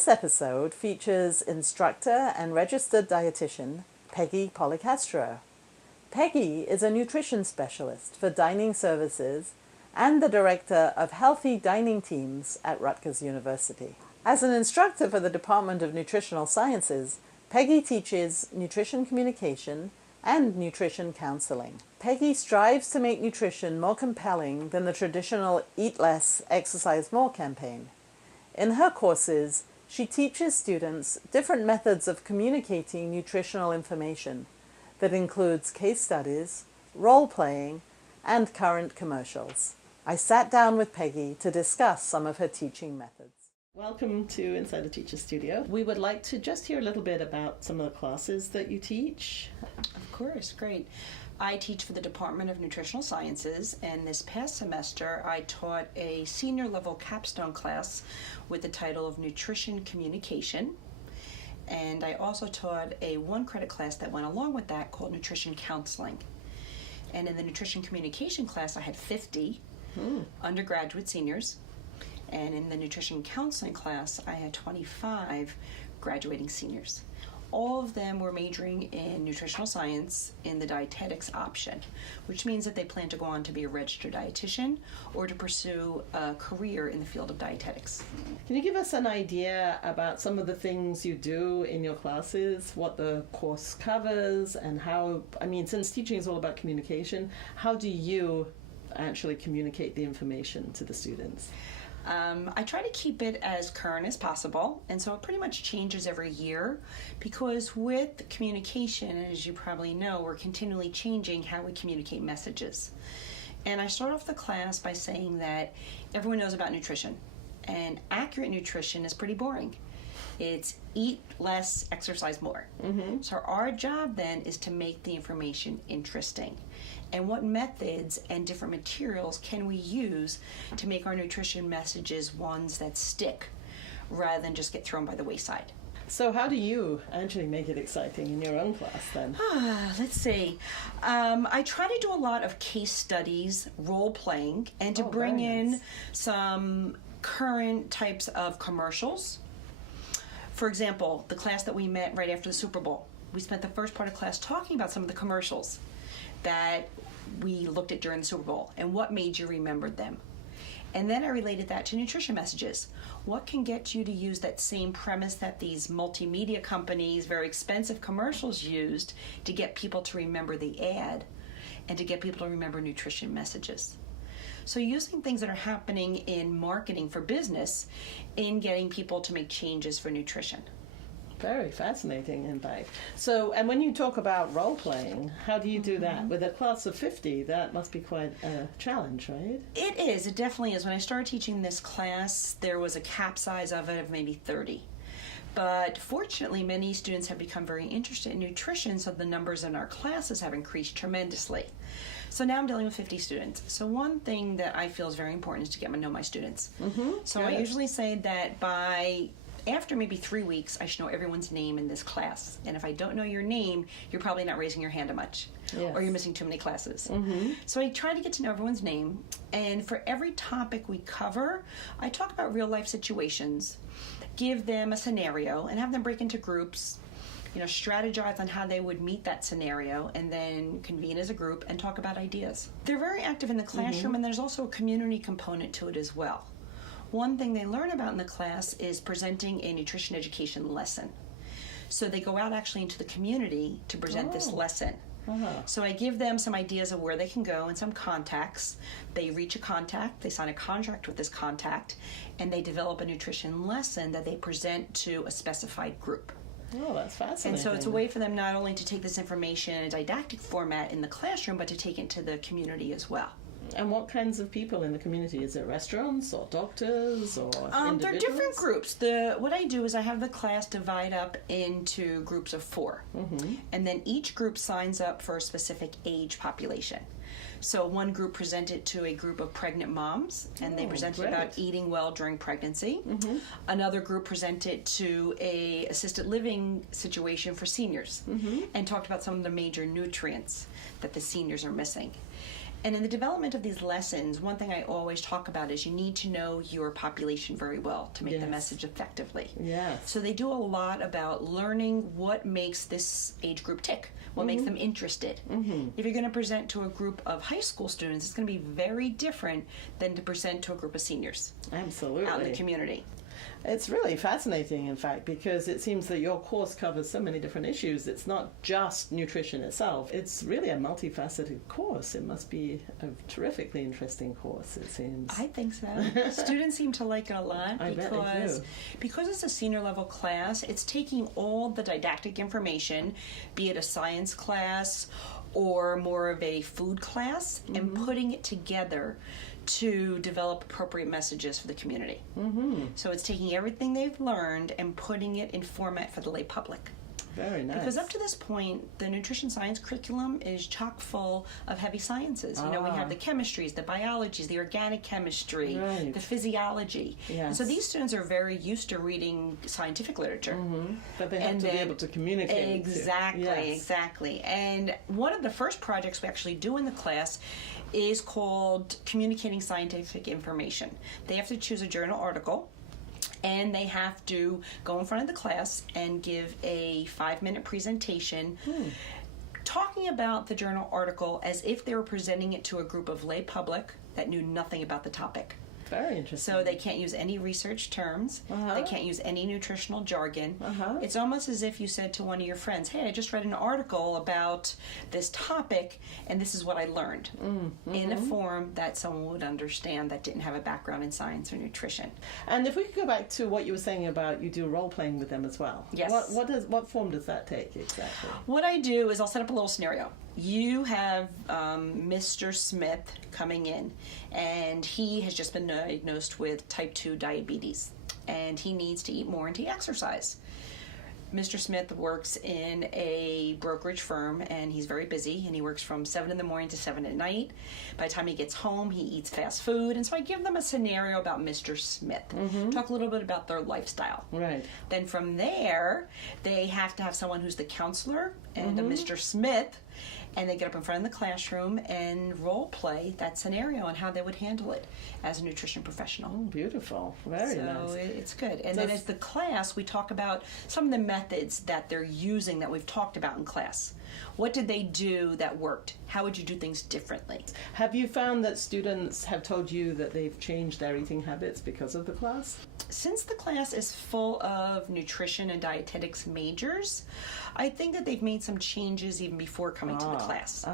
This episode features instructor and registered dietitian Peggy Policastro. Peggy is a nutrition specialist for dining services and the director of healthy dining teams at Rutgers University. As an instructor for the Department of Nutritional Sciences, Peggy teaches nutrition communication and nutrition counseling. Peggy strives to make nutrition more compelling than the traditional Eat Less, Exercise More campaign. In her courses, she teaches students different methods of communicating nutritional information that includes case studies, role-playing, and current commercials. I sat down with Peggy to discuss some of her teaching methods. Welcome to Inside the Teacher Studio. We would like to just hear a little bit about some of the classes that you teach. Of course, great. I teach for the Department of Nutritional Sciences, and this past semester I taught a senior level capstone class with the title of Nutrition Communication. And I also taught a 1-credit class that went along with that called Nutrition Counseling. And in the Nutrition Communication class I had 50 undergraduate seniors. And in the Nutrition Counseling class I had 25 graduating seniors. All of them were majoring in nutritional science in the dietetics option, which means that they plan to go on to be a registered dietitian or to pursue a career in the field of dietetics. Can you give us an idea about some of the things you do in your classes, what the course covers, and how, since teaching is all about communication, how do you actually communicate the information to the students? I try to keep it as current as possible, and so it pretty much changes every year because with communication, as you probably know, we're continually changing how we communicate messages. And I start off the class by saying that everyone knows about nutrition, and accurate nutrition is pretty boring. It's eat less, exercise more. So our job then is to make the information interesting. And what methods and different materials can we use to make our nutrition messages ones that stick rather than just get thrown by the wayside? So how do you actually make it exciting in your own class then? Let's see. I try to do a lot of case studies, role-playing, and to bring in some current types of commercials. For example, the class that we met right after the Super Bowl, we spent the first part of class talking about some of the commercials that we looked at during the Super Bowl and what made you remember them. And then I related that to nutrition messages. What can get you to use that same premise that these multimedia companies, very expensive commercials used to get people to remember the ad and to get people to remember nutrition messages? So using things that are happening in marketing for business in getting people to make changes for nutrition. Very fascinating, in fact. So, and when you talk about role-playing, how do you do that? With a class of 50, that must be quite a challenge, right? It is. It definitely is. When I started teaching this class, there was a cap size of it of maybe 30. But fortunately, many students have become very interested in nutrition, so the numbers in our classes have increased tremendously. So now I'm dealing with 50 students. So one thing that I feel is very important is to get to know my students. So I usually say that after maybe 3 weeks, I should know everyone's name in this class. And if I don't know your name, you're probably not raising your hand much. Or you're missing too many classes. So I try to get to know everyone's name. And for every topic we cover, I talk about real life situations, give them a scenario, and have them break into groups, strategize on how they would meet that scenario, and then convene as a group and talk about ideas. They're very active in the classroom, and there's also a community component to it as well. One thing they learn about in the class is presenting a nutrition education lesson. So they go out actually into the community to present this lesson. So I give them some ideas of where they can go and some contacts. They reach a contact, they sign a contract with this contact, and they develop a nutrition lesson that they present to a specified group. Oh, that's fascinating. And so it's a way for them not only to take this information in a didactic format in the classroom, but to take it to the community as well. And what kinds of people in the community? Is it restaurants or doctors or individuals? They're different groups. What I do is I have the class divide up into groups of 4. And then each group signs up for a specific age population. So one group presented to a group of pregnant moms, and they presented about eating well during pregnancy. Another group presented to a assisted living situation for seniors and talked about some of the major nutrients that the seniors are missing. And in the development of these lessons, one thing I always talk about is you need to know your population very well to make the message effectively. Yes. So they do a lot about learning what makes this age group tick, what makes them interested. If you're going to present to a group of high school students, it's going to be very different than to present to a group of seniors. Absolutely. Out in the community. It's really fascinating, in fact, because it seems that your course covers so many different issues. It's not just nutrition itself. It's really a multifaceted course. It must be a terrifically interesting course, it seems. I think so. Students seem to like it a lot because it's a senior level class. It's taking all the didactic information, be it a science class or more of a food class, and putting it together to develop appropriate messages for the community. So it's taking everything they've learned and putting it in format for the lay public. Very nice. Because up to this point, the nutrition science curriculum is chock full of heavy sciences. You know, we have the chemistries, the biologies, the organic chemistry, the physiology. And so these students are very used to reading scientific literature. But they have to be able to communicate. Exactly. And one of the first projects we actually do in the class is called Communicating Scientific Information. They have to choose a journal article, and they have to go in front of the class and give a 5-minute presentation talking about the journal article as if they were presenting it to a group of lay public that knew nothing about the topic. Very interesting. So they can't use any research terms. They can't use any nutritional jargon. It's almost as if you said to one of your friends, hey, I just read an article about this topic, and this is what I learned, in a form that someone would understand that didn't have a background in science or nutrition. And if we could go back to what you were saying about you do role-playing with them as well. Yes. What form does that take exactly? What I do is I'll set up a little scenario. You have Mr. Smith coming in, and he has just been diagnosed with type 2 diabetes, and he needs to eat more and to exercise. Mr. Smith works in a brokerage firm, and he's very busy, and he works from 7 in the morning to 7 at night. By the time he gets home, he eats fast food, and so I give them a scenario about Mr. Smith. Talk a little bit about their lifestyle. Right. Then from there, they have to have someone who's the counselor and a Mr. Smith, and they get up in front of the classroom and role play that scenario and how they would handle it as a nutrition professional. Oh, beautiful. Very nice. So it's good. And then as the class, we talk about some of the methods that they're using that we've talked about in class. What did they do that worked? How would you do things differently? Have you found that students have told you that they've changed their eating habits because of the class? Since the class is full of nutrition and dietetics majors, I think that they've made some changes even before coming to the class.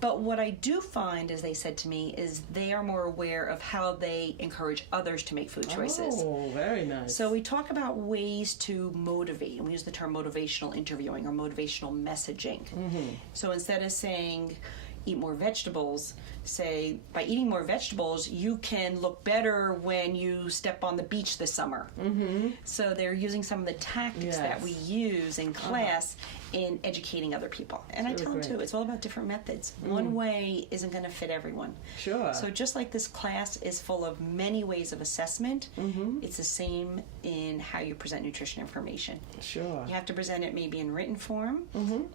But what I do find, as they said to me, is they are more aware of how they encourage others to make food choices. Oh, very nice. So we talk about ways to motivate, and we use the term motivational interviewing or motivational messaging. So instead of saying, eat more vegetables, say, by eating more vegetables, you can look better when you step on the beach this summer. So they're using some of the tactics that we use in class in educating other people. And I tell them too, it's all about different methods. One way isn't going to fit everyone. Sure. So just like this class is full of many ways of assessment, it's the same in how you present nutrition information. Sure. You have to present it maybe in written form,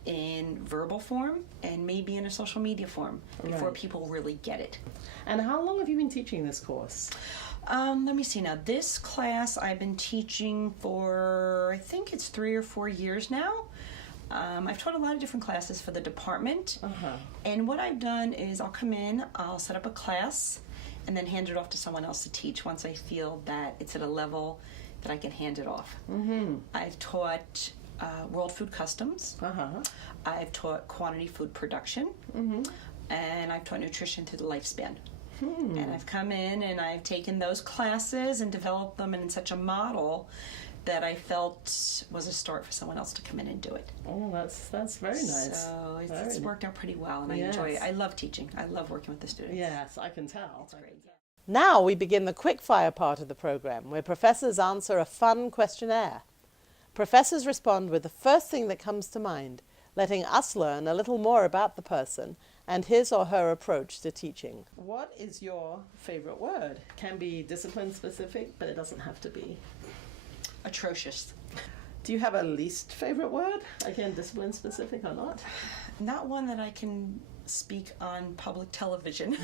in verbal form, and maybe in a social media form before people really get it. And how long have you been teaching this course? Let me see now. This class I've been teaching for, I think it's 3 or 4 years now. I've taught a lot of different classes for the department. And what I've done is I'll come in, I'll set up a class, and then hand it off to someone else to teach once I feel that it's at a level that I can hand it off. I've taught world food customs. I've taught quantity food production. And I've taught nutrition through the lifespan. And I've come in and I've taken those classes and developed them in such a model that I felt was a start for someone else to come in and do it. Oh, that's very nice. So it's worked out pretty well, and I enjoy it. I love teaching. I love working with the students. Yes, I can tell. It's great. Now we begin the quickfire part of the program, where professors answer a fun questionnaire. Professors respond with the first thing that comes to mind, letting us learn a little more about the person and his or her approach to teaching. What is your favorite word? Can be discipline specific, but it doesn't have to be. Atrocious. Do you have a least favorite word? Again, discipline specific or not? Not one that I can speak on public television.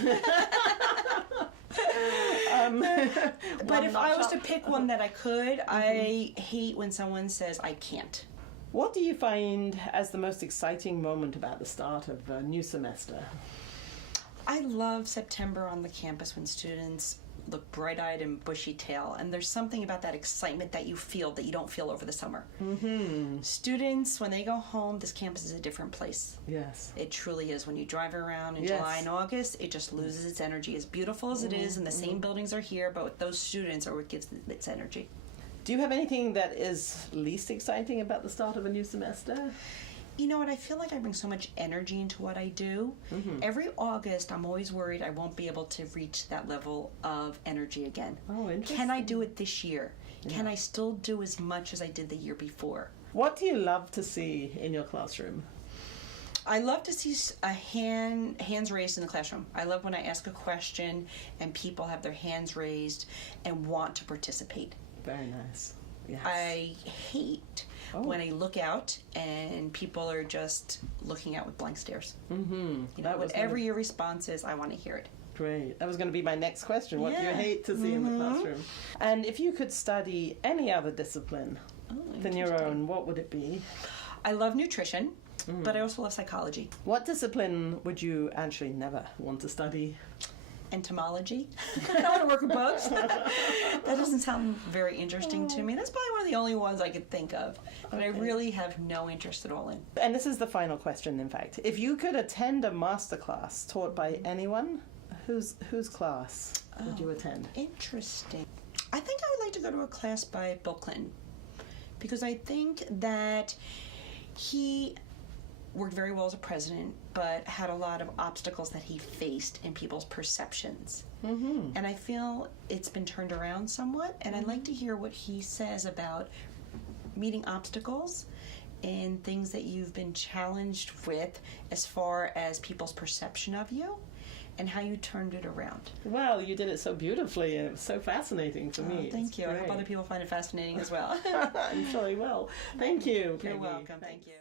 But if I was to pick one that I could, I hate when someone says I can't. What do you find as the most exciting moment about the start of a new semester? I love September on the campus when students look bright-eyed and bushy-tailed, and there's something about that excitement that you feel that you don't feel over the summer. Mm-hmm. Students, when they go home, this campus is a different place. Yes. It truly is. When you drive around in July and August, it just loses its energy. As beautiful as it is, and the same buildings are here, but those students are what gives its energy. Do you have anything that is least exciting about the start of a new semester? You know what? I feel like I bring so much energy into what I do. Mm-hmm. Every August, I'm always worried I won't be able to reach that level of energy again. Oh, interesting. Can I do it this year? Yeah. Can I still do as much as I did the year before? What do you love to see in your classroom? I love to see hands raised in the classroom. I love when I ask a question and people have their hands raised and want to participate. Very nice. Yes. I hate when I look out and people are just looking out with blank stares. Mm-hmm. You know, whatever your response is, I want to hear it. Great. That was going to be my next question. What do you hate to see in the classroom? And if you could study any other discipline than your own, what would it be? I love nutrition, but I also love psychology. What discipline would you actually never want to study? Entomology. I don't want to work with bugs. That doesn't sound very interesting to me. That's probably one of the only ones I could think of. But I really have no interest at all in. And this is the final question, in fact. If you could attend a masterclass taught by anyone, whose class would you attend? Interesting. I think I would like to go to a class by Bill Clinton. Because I think that he worked very well as a president, but had a lot of obstacles that he faced in people's perceptions. Mm-hmm. And I feel it's been turned around somewhat, and I'd like to hear what he says about meeting obstacles and things that you've been challenged with as far as people's perception of you and how you turned it around. Well, you did it so beautifully, and it was so fascinating for me. Thank you. Great. I hope other people find it fascinating as well. I'm sure they will. Thank you, Peggy. You're welcome. Thank you.